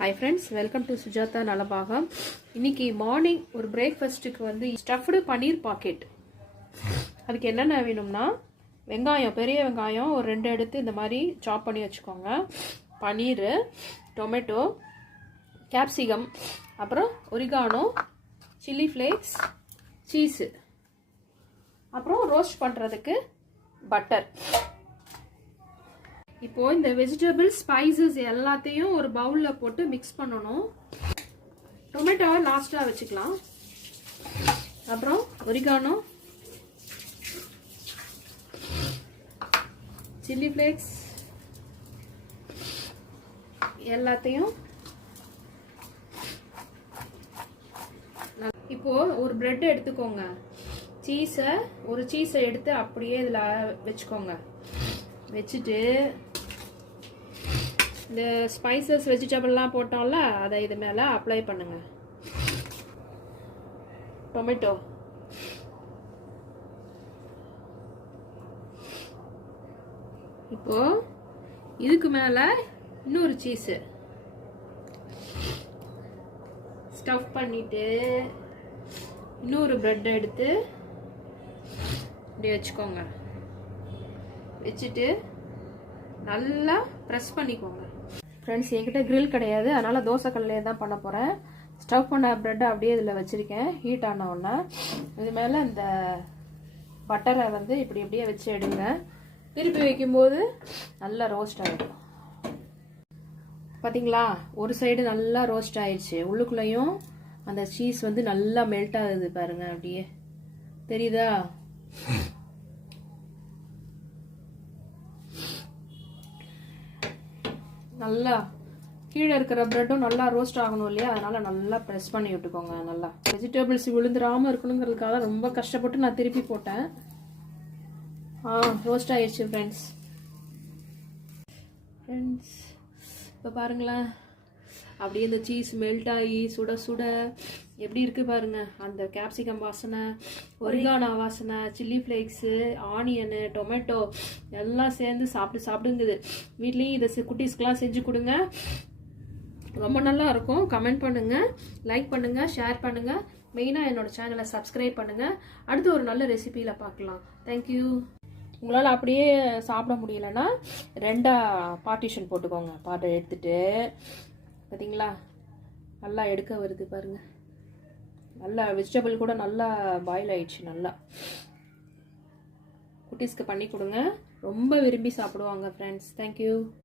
Hi friends, welcome to Sujata Nalabagam. இன்னைக்கு morning ஒரு பிரேக்ஃபாஸ்ட்டுக்கு வந்து ஸ்டஃப்டு பன்னீர் பாக்கெட். அதுக்கு என்னென்ன வேணும்னா வெங்காயம், பெரிய வெங்காயம் ஒரு 2 எடுத்து இந்த மாதிரி சாப் பண்ணி வச்சுக்கோங்க. பன்னீர், டொமேட்டோ, கேப்சிகம், அப்புறம் ஒரிகானோ, சில்லி ஃப்ளேக்ஸ், சீஸ், அப்புறம் ரோஸ்ட் பண்ணுறதுக்கு பட்டர். இப்போ இந்த வெஜிடபிள் ஸ்பைசஸ் எல்லாத்தையும் ஒரு பவுல்ல போட்டு மிக்ஸ் பண்ணணும். டொமேட்டோவை லாஸ்டா வச்சுக்கலாம். அப்புறம் ஒரிகானோ, சில்லி ஃப்ளேக்ஸ் எல்லாத்தையும் இப்போ ஒரு பிரெட் எடுத்துக்கோங்க. ஒரு சீஸை எடுத்து அப்படியே இதில் வச்சுக்கோங்க. வச்சுட்டு இந்த ஸ்பைசஸ் வெஜிடபிள்லாம் போட்டோம்ல அதை இது மேலே அப்ளை பண்ணுங்க. டொமேட்டோ, இப்போ இதுக்கு மேலே இன்னொரு சீஸு ஸ்டஃப் பண்ணிட்டு இன்னொரு பிரெட் எடுத்து இப்படி வச்சுக்கோங்க. வச்சுட்டு நல்லா ப்ரெஸ் பண்ணிக்கோங்க. ஃப்ரெண்ட்ஸ், என்கிட்ட கிரில் கிடையாது, அதனால் தோசை கல்லையே தான் பண்ண போகிறேன். ஸ்டவ் பண்ண ப்ரெட்டை அப்படியே இதில் வச்சுருக்கேன். ஹீட் ஆன உடனே இது மேலே இந்த பட்டரை வந்து இப்படி இப்படியே வச்சு எடுங்க. திருப்பி வைக்கும்போது நல்லா ரோஸ்ட் ஆகிடும். பார்த்தீங்களா, ஒரு சைடு நல்லா ரோஸ்ட் ஆயிடுச்சு. உள்ளுக்குள்ளேயும் அந்த சீஸ் வந்து நல்லா மெல்ட் ஆகுது பாருங்க. அப்படியே தெரியுதா? நல்லா கீழே இருக்கிற பிரெட்டும் நல்லா ரோஸ்ட் ஆகணும் இல்லையா, அதனால நல்லா ப்ரெஸ் பண்ணி விட்டுக்கோங்க. நல்லா வெஜிடபிள்ஸ் விழுந்துடாமல் இருக்கணுங்கிறதுக்காக ரொம்ப கஷ்டப்பட்டு நான் திருப்பி போட்டேன். ரோஸ்ட் ஆயிடுச்சு ஃப்ரெண்ட்ஸ். இப்போ பாருங்களேன், அப்படியே இந்த சீஸ் மெல்ட் ஆகி சுட சுட எப்படி இருக்கு பாருங்க. அந்த கேப்சிகம் வாசனை, ஒரிகானோ வாசனை, சில்லி ஃப்ளேக்ஸு, ஆனியனு, டொமேட்டோ எல்லாம் சேர்ந்து சாப்பிடுங்குது. வீட்லேயும் இதை குட்டீஸ்க்கெலாம் செஞ்சு கொடுங்க, ரொம்ப நல்லா இருக்கும். கமெண்ட் பண்ணுங்க, லைக் பண்ணுங்க, ஷேர் பண்ணுங்க. மெயினாக என்னோட சேனலை சப்ஸ்கிரைப் பண்ணுங்க. அடுத்து ஒரு நல்ல ரெசிபியில் பார்க்கலாம். தேங்க்யூ. உங்களால் அப்படியே சாப்பிட முடியலன்னா 2 பார்ட்டிஷன் போட்டுக்கோங்க. பாட்டை எடுத்துட்டு பார்த்தீங்களா, நல்லா எடுக்க வருது பாருங்க. நல்லா வெஜிடபிள் கூட நல்லா பாயில் ஆயிடுச்சு. நல்லா குட்டீஸ்க்கு பண்ணி கொடுங்க, ரொம்ப விரும்பி சாப்பிடுவாங்க ஃப்ரெண்ட்ஸ். தேங்க்யூ.